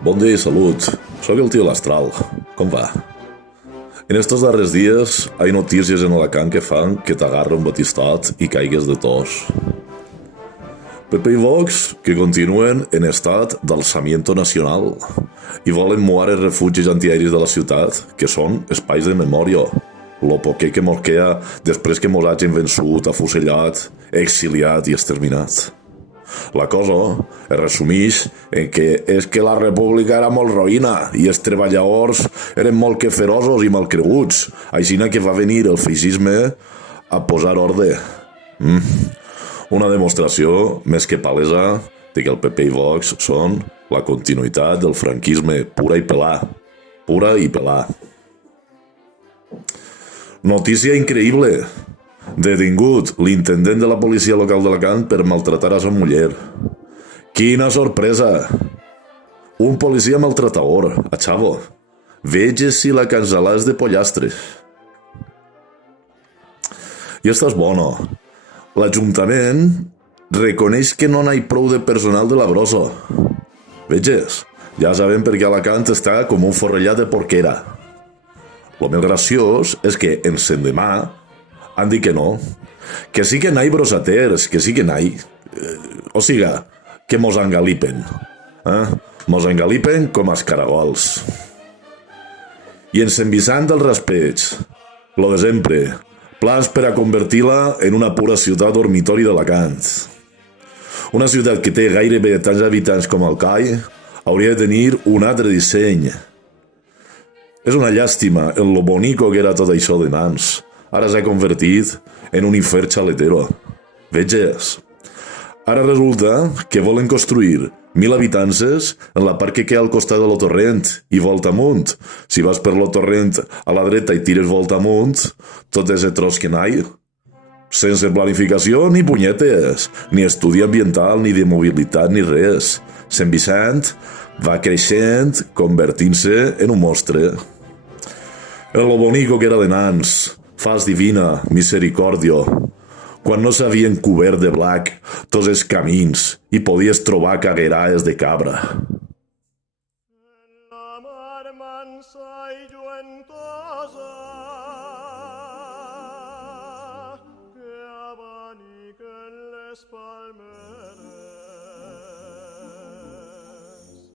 Bon dia i salut. Soc el tio L'Astral. Com va? En estos darrers dies hay notícies en Alacant que fan que t'agarra un batistot i caigues de tos. PP i Vox que continuen en estat d'alçamiento nacional i volen moure els refugis antiaeris de la ciutat, que són espais de memòria. Lo poquer que mos queda després que mos hagin vençut, afusellat, exiliat i exterminat. La cosa es resumeix en que és que la república era molt roïna i els treballadors eren molt feroços i malcreguts, així que va venir el feixisme a posar ordre. Una demostració més que palesa de que el PP i Vox són la continuïtat del franquisme pura i pelà. Pura i pelà. Notícia increïble. Detingut l'intendent de la policia local d'Alacant per maltratar a sa muller. Quina sorpresa! Un policia maltratador, a Chavo. Veges si la cancel·là és de pollastre. I esta és bona. L'Ajuntament reconeix que no n'hi ha prou de personal de la brossa. Veges, ja sabem per què Alacant està com un forrellat de porquera. Lo més graciós és que en l'endemà han dit que no, que sí que n'hi brossaters, que sí que n'hi. O siga, que mos engalipen. Mos engalipen com els caragols. I en Sant Vicent del Raspeig, lo de sempre, plans per a convertir-la en una pura ciutat dormitori d'Alacant. Una ciutat que té gairebé tants habitants com Alcai hauria de tenir un altre disseny. És una llàstima en lo bonico que era tot això de nans. Ara s'ha convertit en un infern xaletero. Veges. Ara resulta que volen construir 1.000 habitances en la part que queda al costat de lo torrent i volta amunt. Si vas per lo torrent a la dreta i tires volta amunt, tot és tros que n'hi. Sense planificació ni punyetes, ni estudi ambiental, ni de mobilitat, ni res. Sant Vicent va creixent, convertint-se en un monstre. En lo bonico que era de nans, fas divina, misericòrdia, quan no s'havien cobert de blanc tots els camins i podies trobar cagueraes de cabra. La mar mansa i lluentosa que abaniquen l'espai